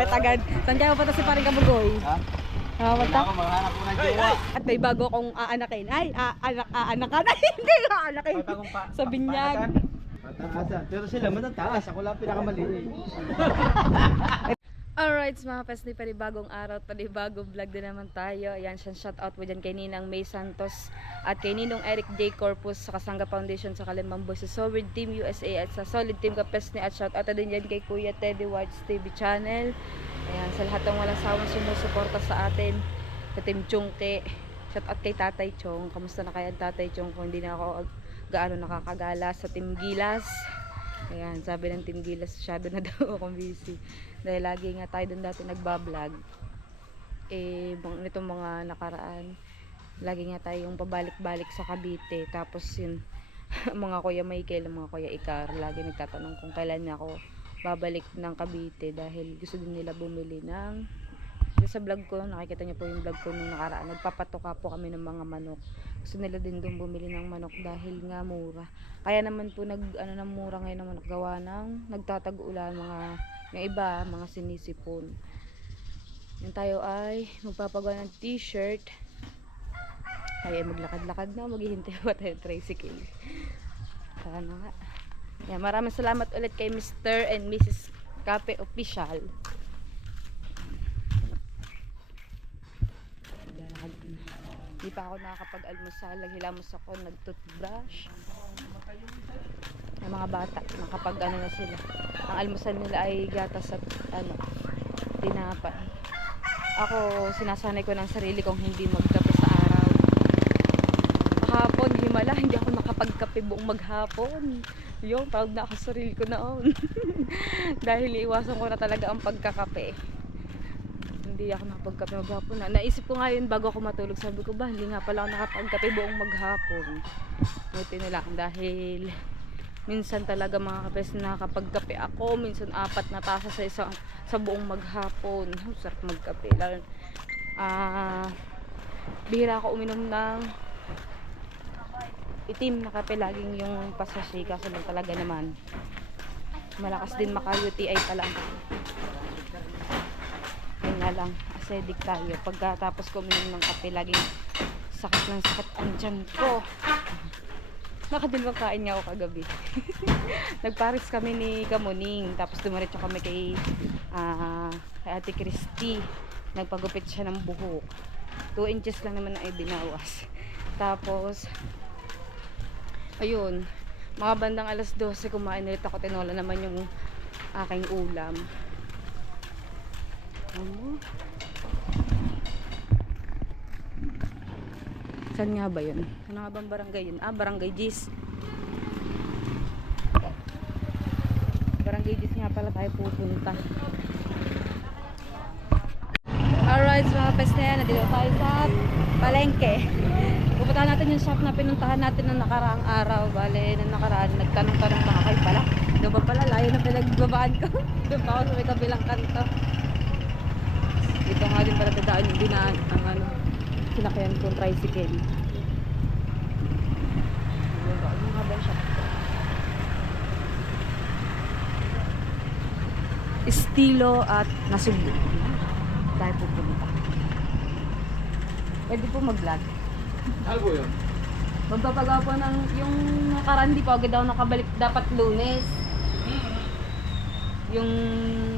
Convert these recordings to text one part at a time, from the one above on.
secret agad. Saan kayo punta si paring Kabugoy? Ha? Punta? Ako maghanap ko ng jowa. At may bago kong aanakin. Ay, aanakan. Ay, hindi ko aanakin. Sa binyag. Mataasan. Pero sila matataas. Ako lang pinakamaliit. Alright, mga pesni, panibagong araw, panibagong vlog din naman tayo. Ayan, shout out po dyan kay Ninang May Santos at kay Ninong Eric J. Corpus sa Kasangga Foundation sa Kalimamboy, sa Solid Team USA at sa Solid Team Kapesni, at shout out din dyan kay Kuya Teddy White's TV channel. Ayan, sa lahat ng walang sawang sumusuporta sa atin, sa Team Chungke. Shout out kay Tatay Chong. Kamusta na kaya Tatay Chong kung hindi na ako gaano nakakagala? Sa Team Gilas. Ayan, sabi ng Team Gilas, masyado na daw akong busy. Dahil lagi nga tayo doon dati nagbablog. Nitong mga nakaraan, lagi nga tayong pabalik-balik sa Cavite. Tapos yun, mga Kuya Michael, mga Kuya Ikar, lagi nagtatanong kung kailan na ako babalik ng Cavite. Dahil gusto din nila bumili ng, sa vlog ko, nakikita niyo po yung vlog ko nung nakaraan, nagpapatuka po kami ng mga manok. Gusto nila din doon bumili ng manok dahil nga mura. Kaya naman po ng mura ngayon ng manok, gawa ng nagtatagulan yung iba, mga sinisipon. Yung tayo ay magpapagawa ng t-shirt. Kaya maglakad-lakad na, maghihintay pa tayo tricycle. Sana nga. Yan, maraming salamat ulit kay Mr. and Mrs. Cafe Official. Hindi pa ako nakakapag-almusal. Naghilamos ako, nag-toothbrush. Yung mga bata, nakapag-ano na sila. Ang almusal nila ay gatas at tinapay. Ako, sinasanay ko ng sarili kong hindi magkape sa araw. Kahapon, himala, hindi ako nakapagkape buong maghapon. Yun, proud na ako sa sarili ko noon. Dahil iwasan ko na talaga ang pagkakape. Hindi ako nakapagkape maghapon na. Naisip ko ngayon bago ako matulog, sabi ko ba, hindi nga pala ako nakapagkape buong maghapon. Buti na lang dahil minsan talaga mga kapes nakakapagkape ako, minsan 4 na tasa sa buong maghapon. Sarap magkape. Bihira ako uminom ng itim na kape, laging yung pasashi, kaso lang talaga naman malakas din maka-UTI pala. Ayun nga lang, acidic tayo. Pagkatapos ko uminom ng kape, laging sakit ng sakit ang tiyan ko. Nakadilwang kain niya ako kagabi. Nagparis kami ni Kamuning, tapos dumiretso kami kay Ate Christy. Nagpagupit siya ng buhok. 2 inches lang naman na ay binawas. Tapos ayun, mga bandang alas 12 kumain ulit ako, tinola naman yung aking ulam. Saan nga ba yun? Ano nga bang barangay yun? Barangay Gis. Barangay Gis nga pala tayo pupunta. Alright, mga peste, nandito tayo sa palengke. Pupuntahan natin yung shop na pinuntahan natin noong nakaraang araw. Bale, noong nakaraan, nagtanong-tanong mga kayo pala. Doon ba pala? Layo na pinagbabaan ko. Doon pa ako sa may kabilang kanto. Ito nga din pala tadaan yung dinaan ang sinakyan kong tricycle. Ano nga ba yung shop ko? Estilo at Nasugbo. Tayo pupunta. Pwede po mag-vlog. Ano po yun? Magpapagawa po ng yung nakaraan, di po agad ako nakabalik, dapat Lunes. Yung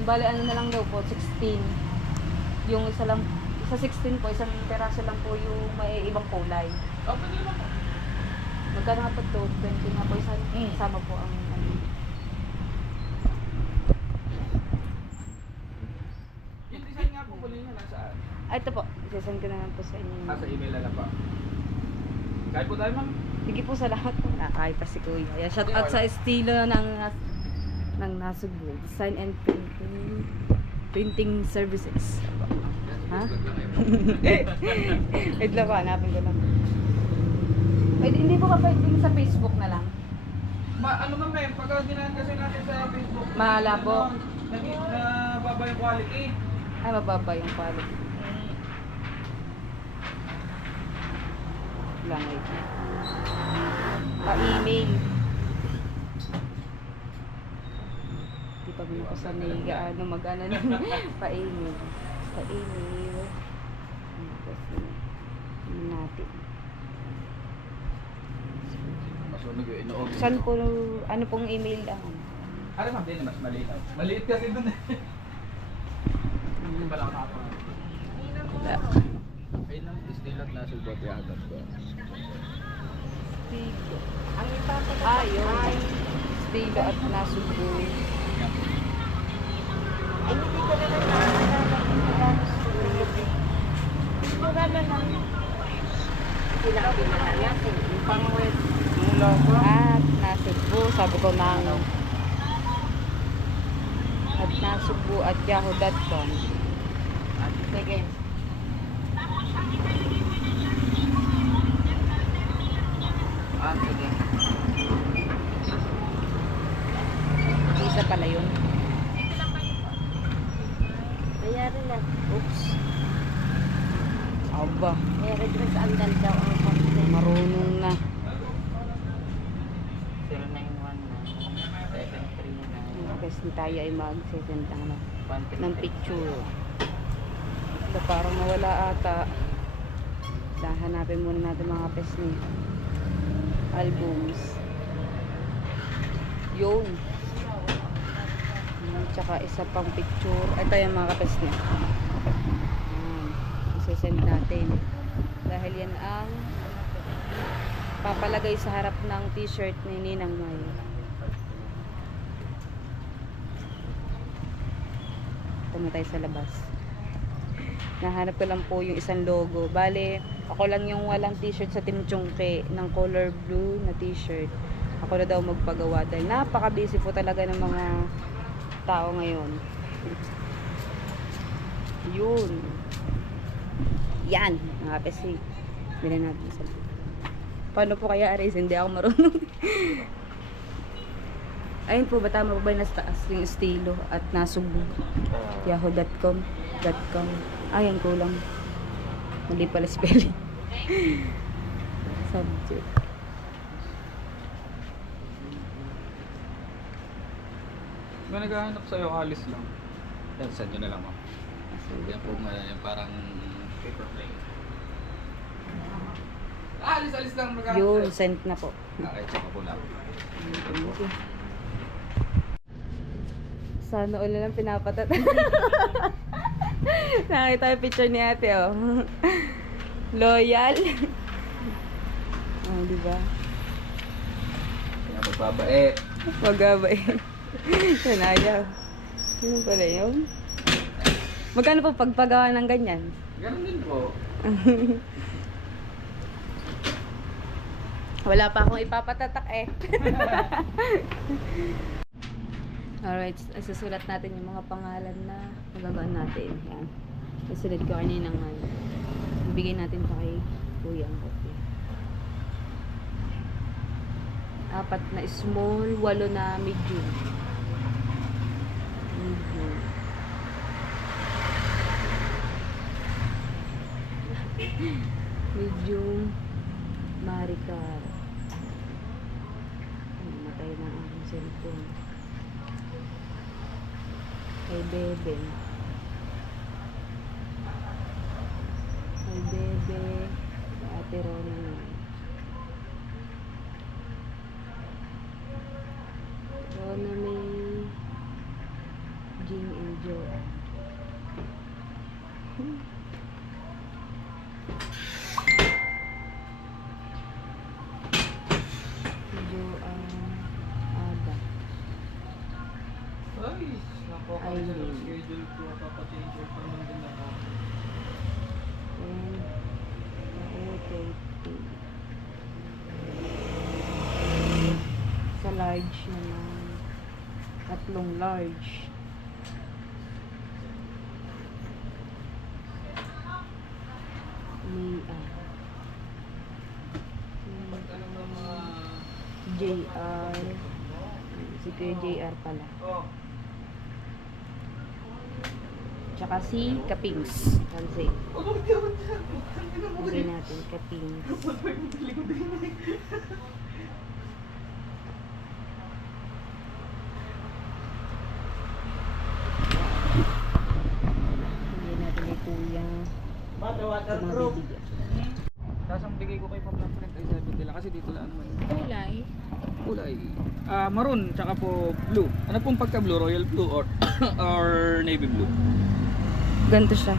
bali ano na lang daw po, 16. Yung isa 16 po, isang peraso lang po yung may ibang kulay. Pwede naman po. Magkano nga po to? 20 nga po, sama po ang Yung design nga po kunin niya nasaan? ito po, isasend ko na lang po sa inyo. Sa email na lang po. Kahit po tayo, ma'am. Sige po, salamat po. Nakakay pa si Kuya. Ayan, shout out sa estilo ng Nasugbo. Design and printing services. Ha? Wait lang po, hanapin ko lang. Pwede, hindi po ka pwedeng sa Facebook na lang. Ano ma'am eh, pagka dinaan kasi natin sa Facebook. Mahala po. Nababa yung quality. Ay, mababa yung quality. Lang ito. Pa-email. Di pa Hindi ko sanay gaano mag-ano ng pa-email. Pa-email. Kasi, ano natin. Masunog yung inoog. Saan po, ano pong email ang? Ano ma'am, din mas malinaw. Maliit kasi dun eh. Hindi pa lang ako. Wala. Ayun lang, istilot na subot yagat ko. Stigo. Ang ipapagod Yun. Stigo at nasubo. ay hindi ko na naalala kung ano siguro na lang. Sinabi na natin, yung pang-web. At nasubo. Sabi ko nang at nasubo at yahoo.com. Sige. Sige. Isa pala yun. Mayari na. Oops. Aba. May redress andal daw ang konti. Marunong na. 0919 Kasi tayo ay mag-sesend ng picture. So, 739 parang nawala ata. Hanapin muna natin mga pes ni albums. Yun. Tsaka isa pang picture. Ito yung mga kapes niya. Isesend natin. Dahil yan ang papalagay sa harap ng t-shirt ni Ninang May. Ito na tayo sa labas. Nahanap ko lang po yung isang logo. Bale, ako lang yung walang t-shirt sa Team Chungke ng color blue na t-shirt. Ako na daw magpagawa dahil napaka-busy po talaga ng mga tao ngayon. Yun. Yan. Mga pesi. Bila natin sa paano po kaya Aris? Hindi ako marunong. Ayun po ba tama ba nasa taas yung estilo at nasubo. Yahoo.com. Ayan kulang. Hindi pala spelling. Subject. May naghahanap sa'yo, alis lang. Yan, send nyo na lang ma'am. Yan po parang paper plane. Alis lang. Yun, sent na po. Okay, check ko lang. Sana all lang pinapatat. Nakita yung picture ni ate, oh. Loyal. Oh, diba? Pinapagbabae. Magabay. Yan, ayaw. Yun pala yun. Magkano po pagpagawa ng ganyan? Ganun din po. Wala pa akong ipapatatak eh. Alright, isusulat natin yung mga pangalan na magagawin natin. Yan. Isulat ko kanina nga. Ibigay natin pa kay Kuya ang copy. 4 na small, 8 na medium. Medium Maricar. Matay na ang cellphone. Kay Bebe. Ate Rona na. Rona May Jing and Joe. Ada. Ay, naku, Ay, sa yun. schedule ko, papachange pa naman din ako. And okay. Sa large naman. 3 large. Mia. Tanong ng mga... JR. Si Kuya JR pala. Oh, Tsaka si Kapings. Kansi. bakit ka ba dyan? Tangina mo Lagay natin Kapings. Bakit mo talikod din eh? waterproof. Tapos ang bigay ko kay Papa ng print ay 70 lang kasi dito lang naman. Kulay. Kulay. Maroon tsaka po blue. Ano pong pagka blue? Royal blue or or navy blue? Ganito siya.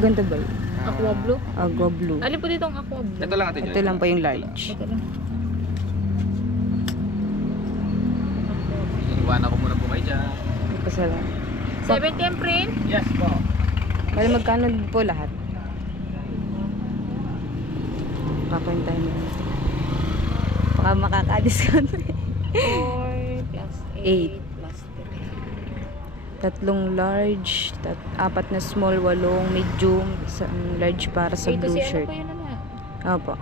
Ganito ba yun? Aqua blue. Agua blue. Alin po dito ang aqua blue? Ito lang ate. Ito lang po yung large. Ito lang. Iwanan ko muna po kayo dyan. Ito sa lang. 70 ang print? Yes po. Bali magkano po lahat? Papuntahin mo. Baka makaka-discount. 4 plus 8 8 plus 3. Tatlong large, apat na small, 8 medium, isang large para sa 8 to blue C, shirt. ano po yun na? Opo.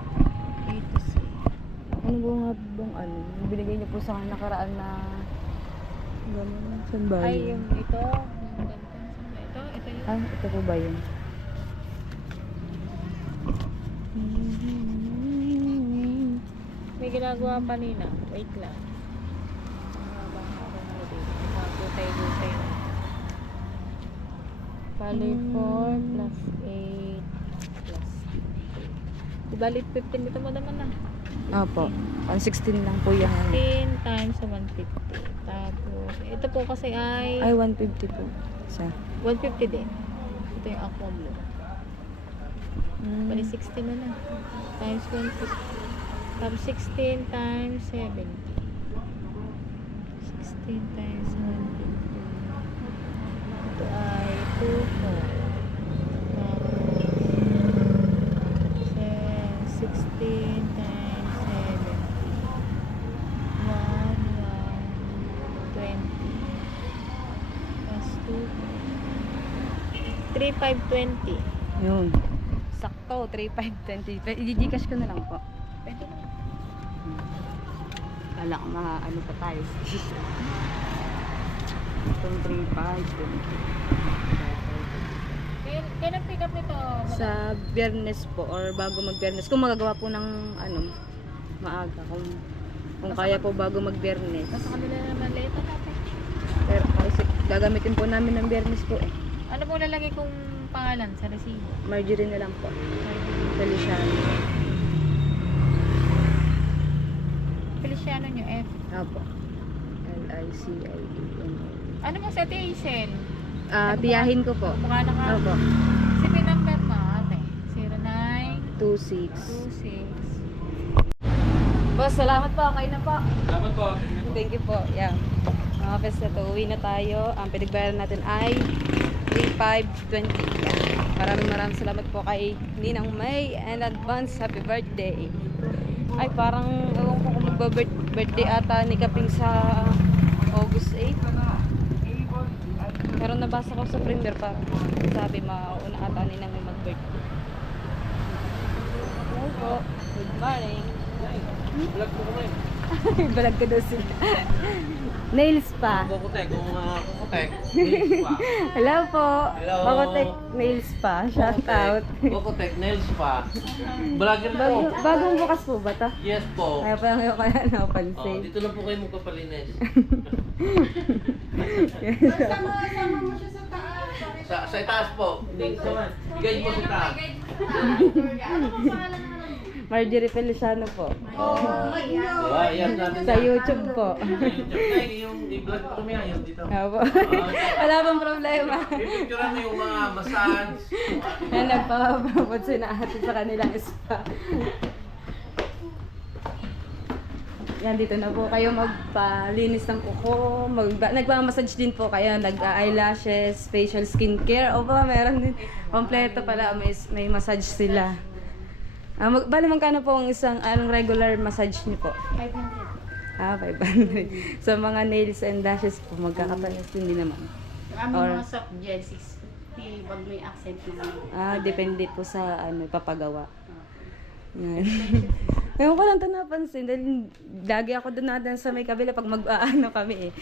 8 to C. Ano ba nga bang ano? Yung binigay niyo po sa akin nakaraan na gano'n. Saan ba Ay, yun? yung ito. Yung ganito. Ito yun. Ah, ito po ba yun? May ginagawa pa nila. Wait lang. Ang habang araw na dito. Nakaputay-gutay na. Bali 4 plus 8 plus 8. Bali 15 dito mo naman na. Opo. 116 lang po yan. 15 times 150. Tapos, ito po kasi ay Ay, 150 po. Isa. 150 din. Ito yung aqua blue. Bali 16 na na. Times 150. Tapos 16 times 70. 16 times 150. Ito ay 24. Tapos 16 times 70. 20. Plus 2. 3,520. Yun. Sakto, 3,520. I-gcash ko na lang po. Pwede na. Kala ko ano pa tayo. Itong 3,520. Kailan pick up nito? Sa Biyernes po or bago mag-Biyernes. Kung magagawa po ng maaga. Kung kaya po bago mag-Biyernes. Nasa kanila naman later natin. Pero kasi gagamitin po namin ng Biyernes po eh. Ano po lalagay kong pangalan sa resibo? Marjorie na lang po. Feliciano. Feliciano nyo, F. Apo. L-I-C-I-A-N-O. Ano mo sa Tiaisen? Tiyahin ko po. Mukha na ka. Opo. Si pin number mo, ate. 26. 0926. Boss, salamat po. Kain na po. Salamat po. Thank you po. Yan. Mga pes na to, uwi na tayo. Ang pinagbayaran natin ay 3,520. Yan. Maraming salamat po kay Ninang May and advance happy birthday. Ay parang ewan ko kung magba-birthday ata ni Kaping sa August 8. Pero nabasa ko sa printer parang sabi mauna ata ni Ninang May mag-birthday. Hello po. Good morning. Vlog po kami. Balag ka daw sila. Nails pa. Kukutek, kukutek. Nails pa. Hello po. Hello. Bagotek Nails pa. Shout out. Kukutek, nails pa. Vlogger po. Bagong bukas po ba to? Yes po. Kaya pa lang kaya Oh, napansin. dito lang po kayo magpapalinis. Sa itaas po. Bigay po sa itaas. Marjorie Feliciano po. Diba? Yan natin. Sa YouTube po. Ay, yung i-vlog po kami yan dito. Opo. Wala pang problema. Pipicturean mo yung mga massage. Yan, nagpapapot sinahati sa kanilang spa. Yan, dito na po kayo magpalinis ng kuko. Nagmamassage din po kayo. Nag-eyelashes, facial skincare. Opo, meron din. Kompleto pala. May massage sila. Bali, magkano po ang isang regular massage niyo po? 500. 500. So, mga nails and lashes po, magkakapalas din naman. Ang Or- mga soft gel 60 pag may accent na. Depende po sa papagawa. Yan. Ngayon ko lang ito napansin dahil lagi ako doon natin sa may kabila pag mag-aano kami eh.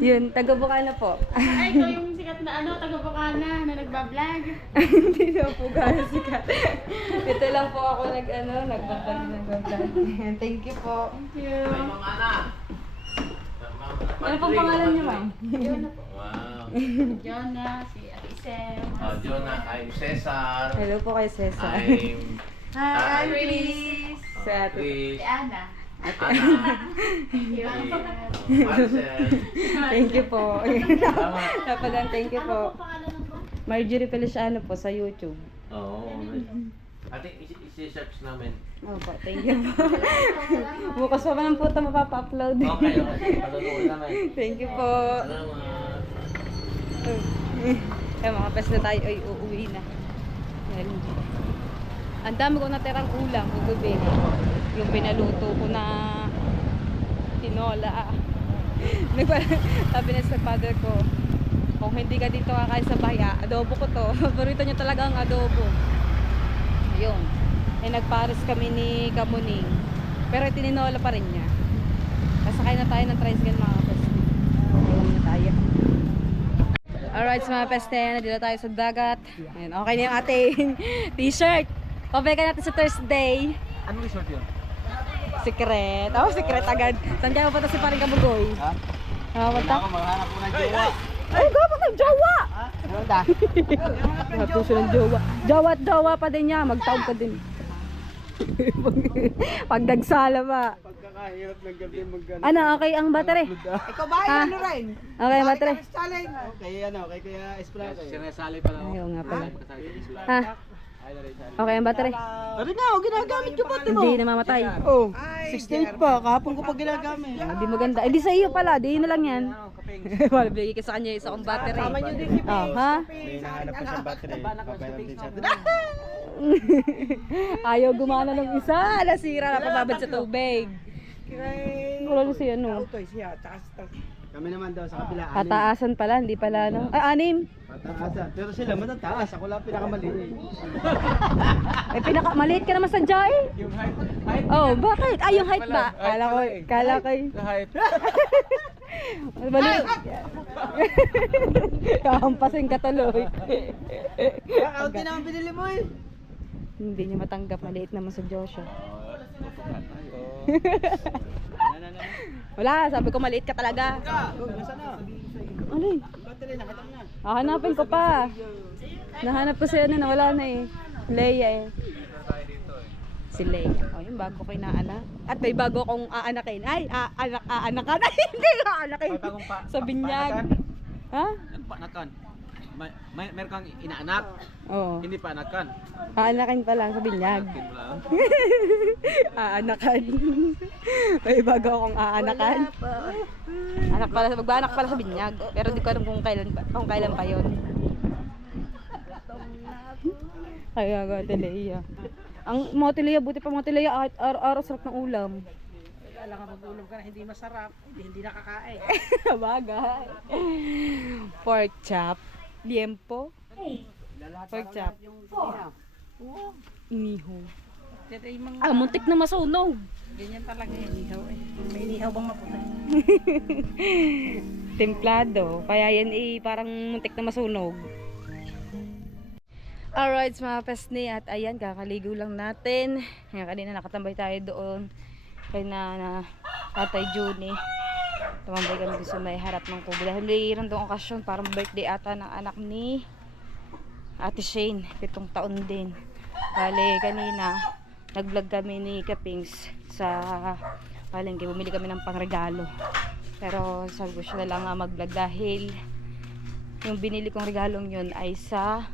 Yun, taga Bukana po. Ay, ikaw yung sikat na taga-Bukana na nagbablog. Hindi na po gano'n sikat. Ito lang po ako nagbablog. Thank you po. Thank you. Ay, Ma'am Ana. Ano pong pangalan niyo, ma'am? Wow. Jonah, si Ate Sam. Jonah, I'm Cesar. Hello po kay Cesar. I'm Hi, Chris. Si Ate. Chris. Si Ana. Ana. Marcel. Thank you po. Tama. Napadan, thank you po. Marjorie Feliciano po sa YouTube. Oo. Ate, isi-search namin. Opo, thank you po. Bukas pa man po ito mapapa-upload. Okay. Palutuin namin. Thank you po. Salamat. Kaya mga pes na tayo ay uuwi na. Yan. Ang dami ko natirang ulam kagabi. Yung pinaluto ko na tinola. Sabi na sa father ko, kung hindi ka dito kakain sa bahay, adobo ko to. Paborito niya talaga ang adobo. Ayun. Eh nagpares kami ni Kamuning. Pero tininola pa rin niya. Kasakay na tayo ng tricycle mga pes. Ayun na tayo. Alright, mga peste, nandito tayo sa dagat. Ayan, okay na yung ating t-shirt. Pabeka natin sa Thursday. Anong resort yun? Secret. Oh, secret agad. Saan kaya mapunta si paring Kabugoy? Ha? Mapunta? Ako maghanap ko ng jowa. Ay, gawa ng jowa! Hato siya ng jowa. Jowa at jowa pa din niya. Magtaog ka din. Pag nagsala pa. Pagkakahirap ng gabi mag-ano. Ano, okay ang battery? Ikaw ba? Ha? Ano rin? Okay ang battery? Challenge. Kay ano, kay Kuya Esplanade. Sinasali pa lang ako. Ayaw nga pala. Kasali kay Esplanade. Ha? Ay, narisali. Okay ang battery? Ano nga, ginagamit yung bote mo. Hindi namamatay. Oh, Ay, 68 pa. Kahapon ko pa ginagamit. Hindi maganda. Eh, di sa iyo pala. Di na lang yan. Wala, bigay ka sa kanya isa kong battery. Tama nyo din si Oh, ha? May nahanap ko siyang battery. Papayaran din siya. Ayaw gumana ng isa. Nasira na pababad sa tubig. Kiray. Wala na siya, no? Autoy siya. Taas. Kami naman daw sa kabila. Kataasan pala, hindi pala, no? Ay, 6. Pataasan. Pero sila matataas. Ako lang pinakamaliit. Eh, maliit ka naman sa eh. Yung height. Oh, bakit? Ay, yung height ba? Kala ko. Height. Maliit. Kahampasin ka tuloy. Kaunti naman binili mo eh. Hindi niya matanggap, maliit naman sa Joshua. Wala, sabi ko maliit ka talaga. Nasaan na? Ano yun? Battery, nakita mo na. Hahanapin ko pa. Nahanap ko siya na wala na eh. Leia eh. Si Leia. Oh, yung bago ko inaanak. At may bago kong aanakin. Ay, aanakan. Ay, hindi ko aanakin. Sa binyag. Ha? Ano pa anakan? Meron kang inaanak, Oo. hindi pa anakan. Aanakin pa lang sa binyag. Akin mo lang. Aanakan. May bago akong aanakan. Anak pala, magba-anak pala sa binyag. Pero di ko alam kung kailan pa yun. Kaya nga, Leia. Ang mga Leia, buti pa mga Leia, araw-araw sarap ng ulam. Kala ka mag-ulam ka na hindi masarap. Hindi nakakain. Bagay. Pork chop. Liempo. Pork chop. Iniho. Muntik na masunog. Ganyan talaga yung inihaw eh. May inihaw bang maputi? Templado. Kaya yan parang muntik na masunog. Alright mga pesni, at ayan, kakaligo lang natin. Ayan, kanina nakatambay tayo doon kay na Tatay Juni. Tumambay kami doon sa may harap ng kubo dahil mayroon doon okasyon, parang birthday ata ng anak ni Ate Shane, 7 taon din. Bale kanina nag-vlog kami ni Kapings sa palengke, bumili kami ng pangregalo. Pero sabi ko siya na lang mag-vlog dahil yung binili kong regalong yun ay sa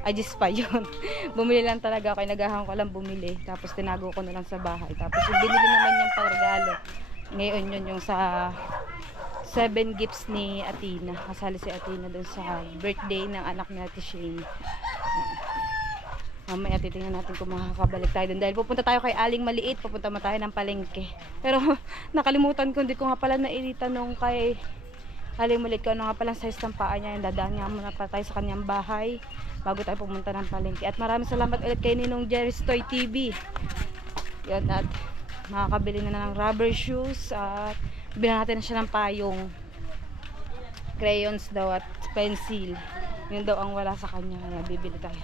Agis pa yun. Bumili lang talaga ako, nagahan ko lang bumili. Tapos tinago ko na lang sa bahay. Tapos yung binili naman niyang pangregalo, ngayon yun yung sa 7 gifts ni Athena. Kasali si Athena dun sa birthday ng anak ni Ate Shane. Mamaya titingnan natin kung makakabalik tayo dun. Dahil pupunta tayo kay Aling Maliit, pupunta mo tayo ng palengke. Pero nakalimutan ko, hindi ko nga pala naitanong kay Aling Maliit ko ano nga palang size ng paa niya. Dadaan nga muna pa tayo sa kanyang bahay bago tayo pumunta ng palengke. At maraming salamat ulit kay Ninong Jerry's Toy TV. Yan, at makakabili na ng rubber shoes at bilang natin na siya ng payong, crayons daw at pencil. Yun daw ang wala sa kanya, kaya bibili tayo.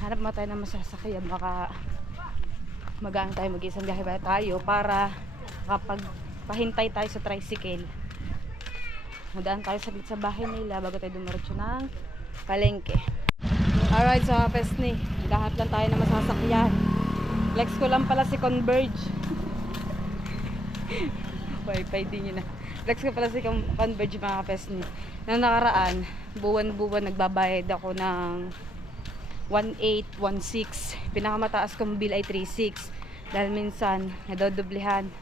Hanap mo tayo ng masasakyan, baka magaan tayo, mag-isang biyahe ba tayo para kapag pahintay tayo sa tricycle, madaan tayo saglit sa bahay nila bago tayo dumiretso ng palengke. Alright, so Pesni, lahat lang tayo na masasakyan. Flex ko lang pala si Converge. Wi-Fi din yun na. Flex ko pala si Converge mga Pesni. Nang nakaraan, buwan-buwan nagbabayad ako ng 1.8, 1.6. Pinakamataas kong bill ay 3.6. Dahil minsan, nadodoblehan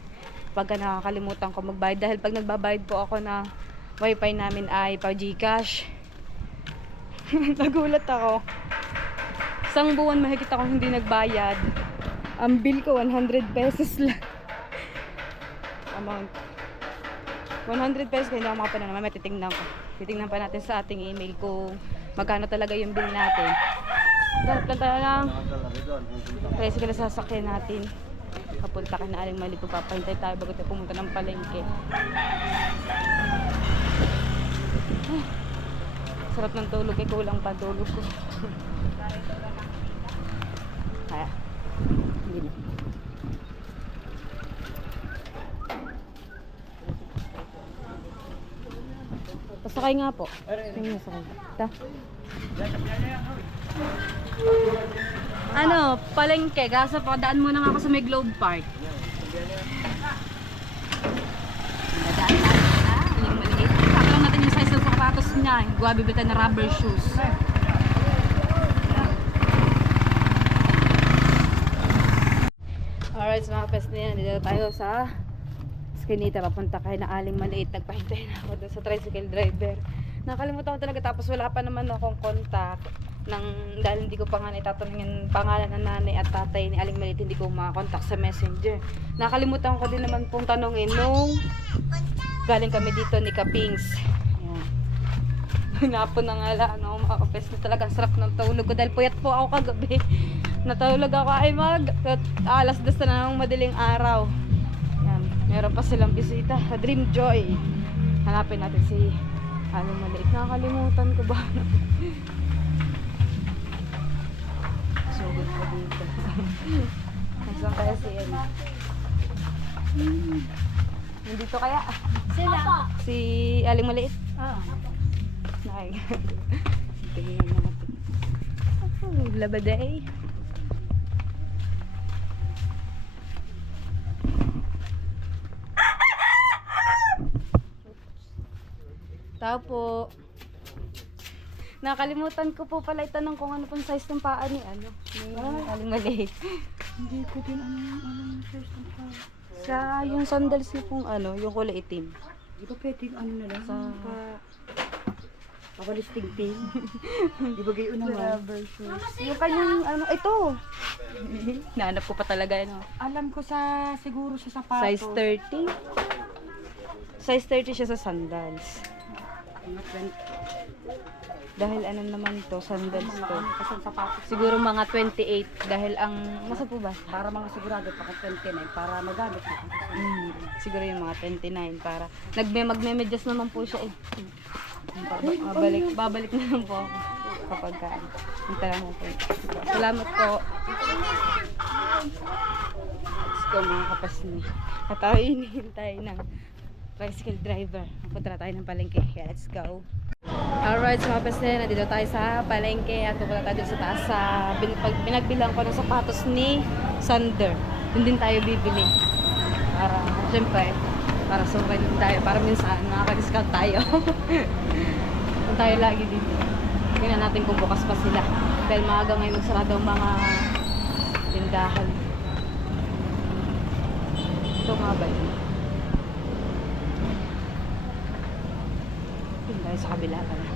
pagka nakakalimutan ko magbayad. Dahil pag nagbabayad po ako na wifi namin ay pa Gcash. Nagulat ako. Isang buwan mahigit ako hindi nagbayad. Ang bill ko 100 pesos lang. Amount 100 pesos kaya hindi ako makapanood naman. May titingnan ko. Titingnan pa natin sa ating email kung magkano talaga yung bill natin. Dapat lang tayo lang. Kaya sige na sasakyan natin. Papunta ka na Aling Maliit. Papahintay tayo bago tayo pumunta ng palengke. Sarap ng tulog eh. Kulang pa tulog ko. Kaya. Hindi na. Pasakay nga po. Tingnan mo sakay. Ta. Ano, palengke. Gasa pa, daan muna nga ako sa may Globe Park. Dadaan tayo na. Yung maliit. Saka lang natin yung size ng sapatos niya. Gawa bibili tayo ng rubber shoes. Alright, so mga Pesni yan. Dito tayo sa Eskinita. Papunta kayo na Aling Maliit. Nagpahintay na ako doon sa tricycle driver. Nakalimutan ko talaga. Tapos wala pa naman akong contact. Dahil hindi ko pa nga itatanungin pangalan ng nanay at tatay ni Aling Maliit. Hindi ko makakontakt sa messenger. Nakalimutan ko din naman pong tanungin nung galing kami dito ni Kapings. Ayan. Hinapon na nga lang ako mga Pesni. Talagang sarap ng tulog ko. Dahil puyat po ako kagabi. Natulog ako ay alas 2 na ng madaling araw. Yan. Meron pa silang bisita sa Dream Joy. Hanapin natin si Aling Maliit. Nakakalimutan ko ba? Sugod ko dito. Nasaan kaya si Ella? Nandito kaya? Sila. Si Aling Maliit? Oo. Tingnan natin. Oh, labaday. Tao po. Nakalimutan ko po pala itanong kung ano pong size ng paa ni Aling Maliit. Hindi ko din yung size ng paa. Sa yung sandals niyo pong yung kulay itim. Di ba pwedeng na lang? Sa Pawalistig pin. Di ba gayon naman? rubber shoes. Yung kanyang ito. Nahanap ko pa talaga Alam ko siguro sa sapatos. Size 30. Size 30 siya sa sandals. Dahil naman to, sandals to. Kasang sapatos. Siguro mga 28 dahil ang masa po ba? Para mga sigurado pa 29 para magamit na. Siguro yung mga 29 para magme-medyas naman po siya eh. Babalik na lang po ako kapag lang po. Salamat po. Let's go mga Kapasni. At tayo hinihintay ng tricycle driver. Punta na tayo ng palengke. Kaya let's go. Alright, so mga Kapasni, nandito tayo sa palengke at pupunta tayo sa taas sa pinagbilang ko ng sapatos ni Sander. Doon din tayo bibili. Para, syempre, para sumayin din tayo. Para minsan, makaka-discount tayo. Kung tayo lagi dito. Tingnan natin kung bukas pa sila. Dahil maaga ngayon magsarado ang mga tindahan. Ito nga ba yun? Tayo sa kabila pala.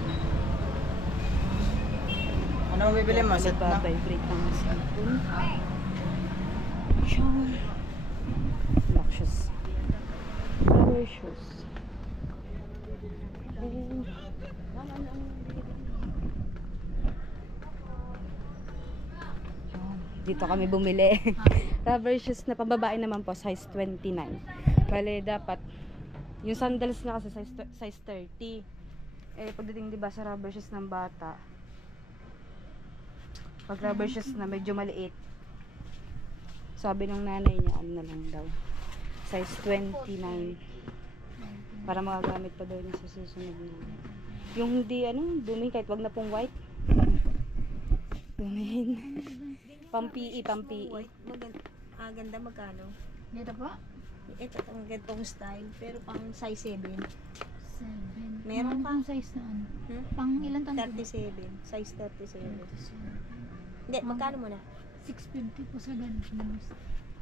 Ano bibili mo? Set na? Nagbabibrate ng cellphone. Shower. Black shoes. Flower shoes. Dito kami bumili. Rubber shoes na pambabae naman po, size 29. Bale, dapat yung sandals na kasi size 30. Eh, pagdating diba sa rubber shoes ng bata, pag rubber shoes na medyo maliit, sabi ng nanay niya, ano na lang daw, size 29. Para magagamit pa daw niya sa susunod na Yung hindi dumi kahit wag na pong white. Dumihin. Pampi. Ganda magkano? Dito po? Ito ang gantong style, pero pang size 7. 7. Meron Ano pa? pang size na ano? Hmm? Pang ilan taon? 37. Size 37. Hindi, magkano muna? 650 po sa ganito.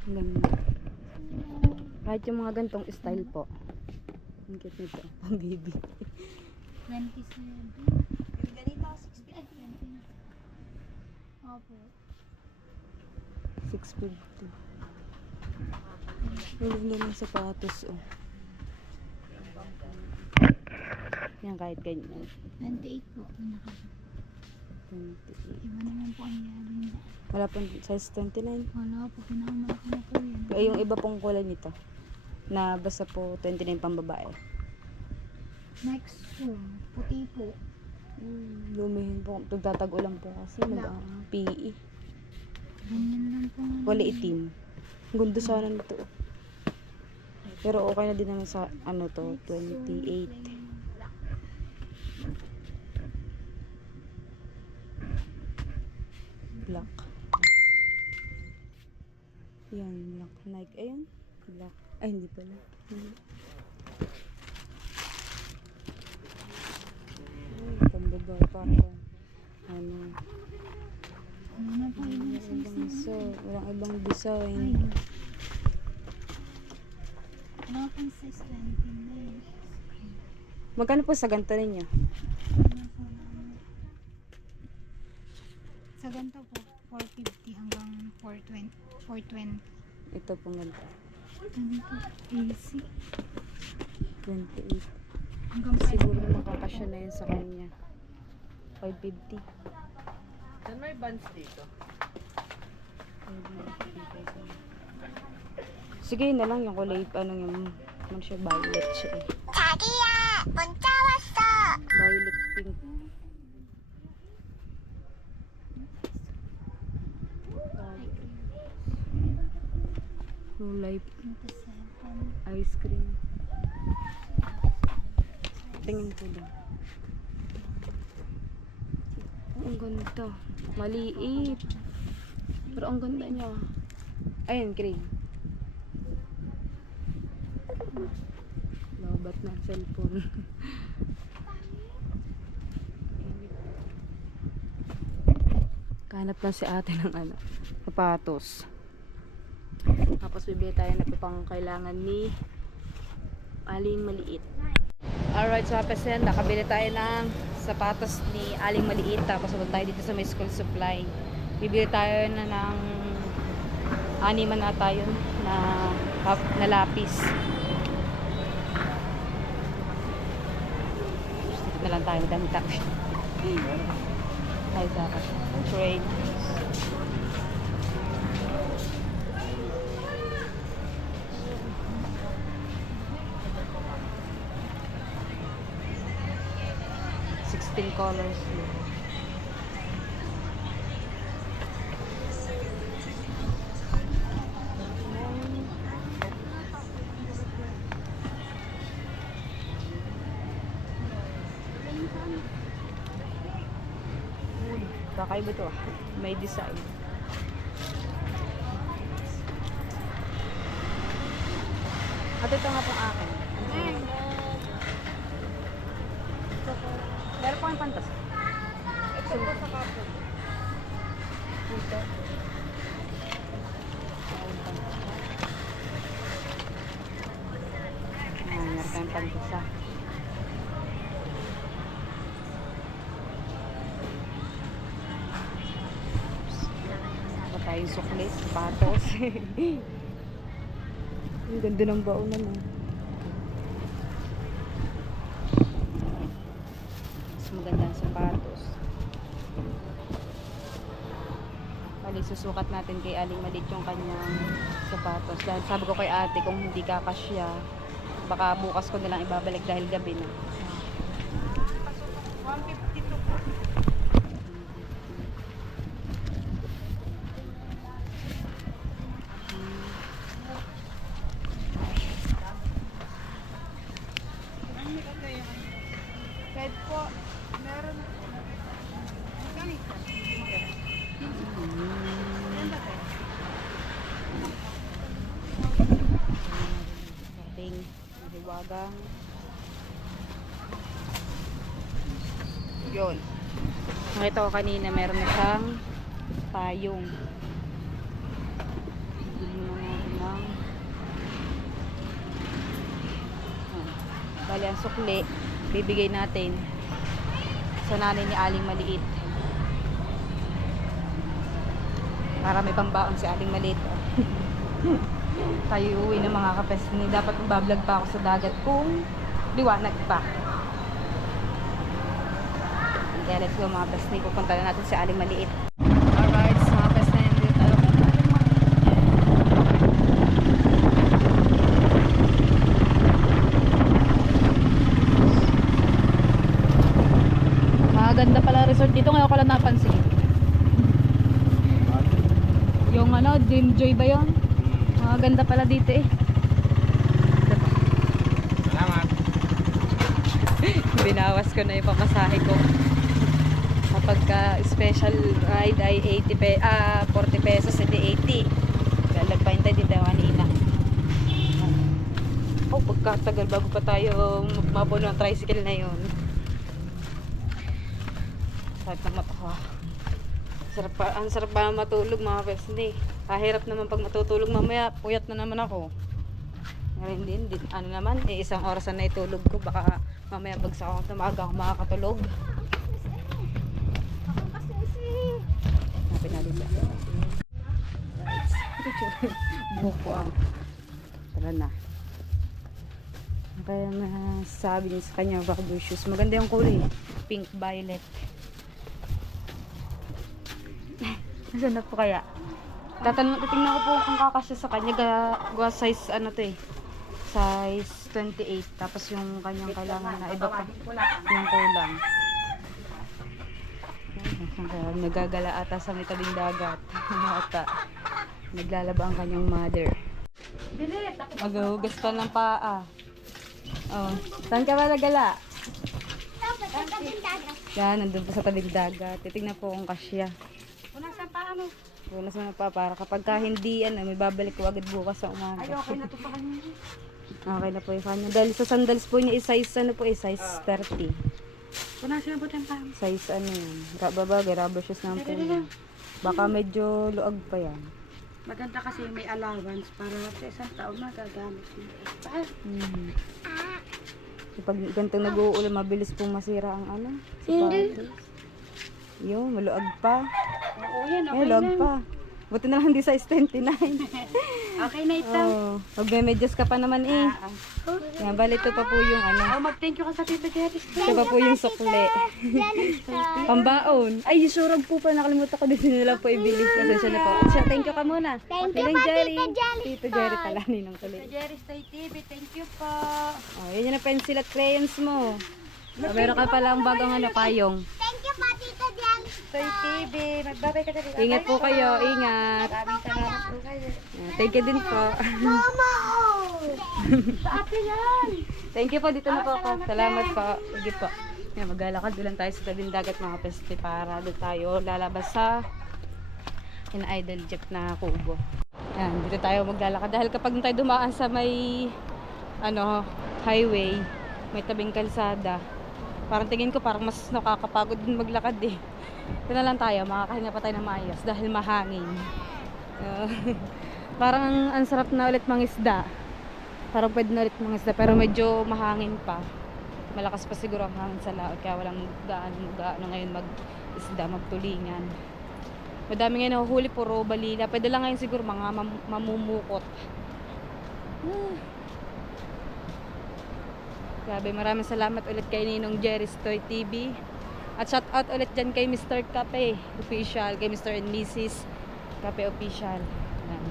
Ganda. Kahit yung mga gantong style po. Ang cute nito. Pang baby. 27. Yung ganito, 650. Ay, 20. Opo. 650. Ang ganda ng sapatos, oh. Yan, kahit ganyan. 28 po. Pinaka. 28. Iba naman po ang yari niya. Wala pang size 29. Wala po. Pinakamalaki na po yan. Ay, yung iba pong kulay nito. Na basta po 29 pang babae. Next po. Puti po. Lumihin po. Tagtatag-ulan po kasi. PE. Ganyan lang po. Kulay itim. Gundo sana nito. Pero okay na din naman sa 28. Black. Yan, black. Nike. Ayan. Black. Ay, hindi pala. Hindi. Ay, pambaba. Parang Ano na po yung size na? walang ibang design. Ayun. Wala pang size 29. Magkano po sa ganito ninyo? Sa ganito po, 450 hanggang 420. Ito pong ganito. Ganito, easy. 28. Hanggang Siguro makakasya na yun sa kanya. 550. Saan may bands dito? Sige, yun na lang yung kulay, yung siya, violet siya eh. Violet pink. Kulay 27. ice cream. Tingin ko lang. Ang ganda. Maliit. Pero ang ganda niya. Ayun, cream. Lobat na cellphone. Kahanap lang si ate ng sapatos. Tapos bibili tayo na pang kailangan ni Aling Maliit. Alright, so hapasin, nakabili tayo ng sapatos ni Aling Maliit. Tapos punta tayo dito sa may school supply. Bibili tayo na ng animan na tayo na lapis. Dito na lang tayo damit. Ay, dapat. Trade. Colors. Kakaiba to. May design. At ito nga pong akin. Meron po yung pantas. Ito po sa kapon. Ito. Meron tayong pantasa. Wala tayong suklit, sapatos. Ang ganda ng baon naman. Magandang sapatos. Bali, susukat natin kay Aling Maliit yung kanyang sapatos. Dahil sabi ko kay ate, kung hindi kakasya, baka bukas ko nilang ibabalik dahil gabi na. 152 po. Red po. Bagang. Yun. Nakita ko kanina meron na siyang payong. Bili na natin ng bali ang sukli bibigay natin sa nanay ni Aling Maliit para may pambaon si Aling Maliit. Tayo uwi ng mga kapesni. Dapat magbablog pa ako sa dagat kung liwanag pa. Kaya let's go mga pesni, pupunta na natin si Aling Maliit. Alright, so mga pesni, nandito tayo kay Aling Maliit. Maganda pala resort dito, ngayon ko lang napansin. Yung ano, Dream Joy ba yun? Maganda pala dito eh. Salamat. Binawas ko na yung pamasahe ko. Kapag special ride ay 40 pesos, hindi 80. Lalagpahin tayo dito kanina. Oh, pagkatagal bago pa tayo mapuno ang tricycle na yun. Sakit ng mata ko. Ang sarap pa matulog mga pesni. Kahirap naman pag matutulog mamaya, puyat na naman ako. Ngayon din, ano naman, isang oras na itulog ko. Baka mamaya bagsak ako, tumaga ako makakatulog. Pinalila. Buko ang. Tara na. Kaya nasabi niya sa kanya, rubber shoes. Maganda yung kulay. Pink violet. Nasaan na po kaya? Titingnan ko po kung kakasya sa kanya. Gawa size ano to eh. Size 28. Tapos yung kanyang kailangan na iba pa. Yung kulang. Nagagala ata sa may tabing dagat. Ata. Naglalaba ang kanyang mother. Maghuhugas pa ng paa. Oh, saan ka ba nagala? Yan, nandun po sa tabing dagat. Titignan po kung kasya. Punasan pa ano? Punas mo na pa para kapag ka hindi may babalik ko agad bukas sa umaga. Ay, okay na to sa kanya. Okay na po yung kanya. Dahil sa sandals po niya size size 30. Punasan po tayong pa. Size ano yan. Babagay, rubber shoes naman po yan. Baka medyo luag pa yan. Maganda kasi may allowance para sa isang taon magagamit mo. Kapag gantong nag-uulan, mabilis pong masira ang ano. Sapatos. Yun, maluag pa. Oo, yan. Okay Luag na. pa. Buti na lang hindi size 29. Okay na ito. Oh, magme-medyas ka pa naman eh. Yan, bali ito pa po yung ano. Oh, mag-thank you ka sa Tito Jerry. Ito pa po yung sukli. Pambaon. Ay, yung surag po pa. Nakalimutan ko din nila po ibili. Pasensya na po. Siya, thank you ka muna. Thank you po, Tito Jerry pala. Ninong Tito kulit. Jerry Stay TV, thank you po. Oh, yun yung pencil at crayons mo. Oh, meron ka palang bagang ano, payong. Stay TV, magbabay ka dali. Ingat po kayo. Ingat. Maraming salamat po kayo. Thank you din po. Sa ate yan. Thank you po. Dito na po ako. Salamat po. Sige po. Yan, maglalakad doon tayo sa tabing dagat mga peste para doon tayo lalabas sa in-idle jeep na kubo. Yan, dito tayo maglalakad. Dahil kapag tayo dumaan sa may highway, may tabing kalsada, parang tingin ko parang mas nakakapagod din maglakad eh. Ito na lang tayo, makakahinga pa tayo ng maayos dahil mahangin. Parang ang sarap na ulit mangisda. Parang pwede na ulit mangisda pero medyo mahangin pa. Malakas pa siguro ang hangin sa laot kaya walang gaano ngayon mag-isda, magtulingan. Madami ngayon nahuhuli, puro balila. Pwede lang ngayon siguro mga mamumukot. Grabe, maraming salamat ulit kay Ninong Jerry's Toy TV. At shout out ulit dyan kay Mr. Cafe Official, kay Mr. and Mrs. Cafe Official. Yan.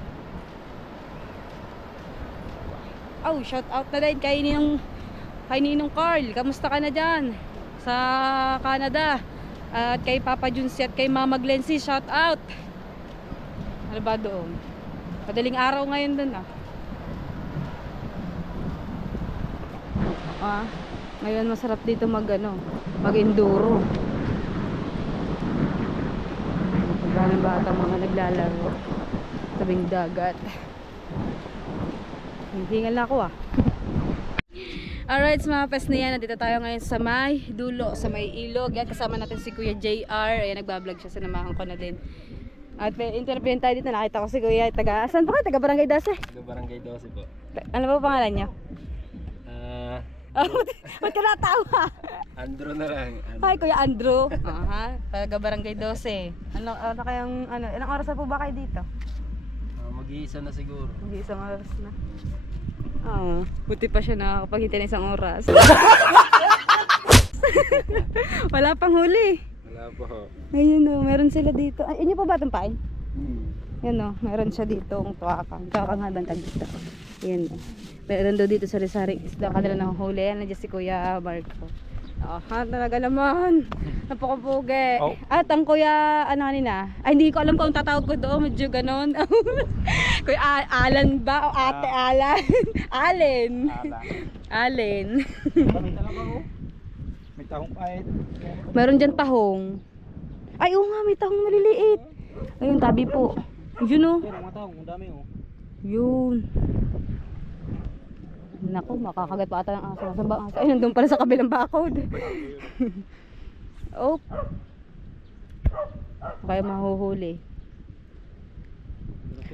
Oh, shout out na din kay Ninong Carl. Kamusta ka na dyan sa Canada? At kay Papa Junsi at kay Mama Glency, shout out. Ano ba doon? Padaling araw ngayon doon ngayon masarap dito mag-enduro. Pagkano bata mga naglalaro tabing dagat. Hingal na ako Alright, mga pes na yan. Nandito tayo ngayon sa may dulo, sa may ilog. Yan, kasama natin si Kuya JR. Ayan, nagbablog siya. Sinamahan ko na din. At interviewin tayo dito. Nakita ko si Kuya. Saan pa kayo? Taga Barangay 12? Taga Barangay 12 po. Ano ba pangalan niyo? Ah, Ba't ka natawa? Andrew na lang. Hi, Kuya Andrew. Aha, taga Barangay 12. Ilang oras na po ba kayo dito? Mag-iisa na siguro. Hindi, isang oras na. Oo, buti pa siya nakakapaghintay ng isang oras. Wala pang huli. Wala po. Ayun o, meron sila dito. Ay, inyo pa ba itong pain? Yan o, meron siya dito ang tuwakang. Tuwakang nga bantag dito. Yan o. Meron daw dito sa Risaring isda kanila ng huli. Yan, nandiyan si Kuya Marco. Aha, talaga naman. Napakapugi. Oh. At ang Kuya, ano kanina? Ay, hindi ko alam kung tatawag ko doon. Medyo ganon. Kuya Alan ba? O Ate Alan? Allen. Allen. May tahong kahit. Meron dyan tahong. Ay, oo nga, may tahong maliliit. Ayun, tabi po. Yun o. Pero mga tahong, ang dami oh. Yun. Naku, makakagat pa ata ng aso. Saan ba ang aso? Ay, nandun pala sa kabilang bakod. Oh. Kaya mahuhuli.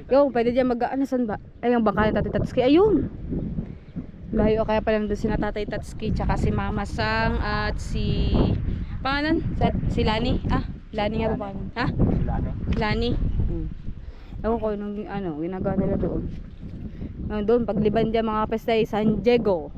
Yo, pwede dyan mag-ano, saan ba? Ay, yung bangka ni Tatay Tatsuki. Ayun. Layo kaya pala nandun si na Tatay Tatsuki, tsaka si Mama Sang, at si... Pangalan? Si Lani? Ah, Lani nga ba pangalan? Ha? Lani. Ewan ko, nung ginagawa nila doon. Doon, pagliban dyan mga pestay, San Diego.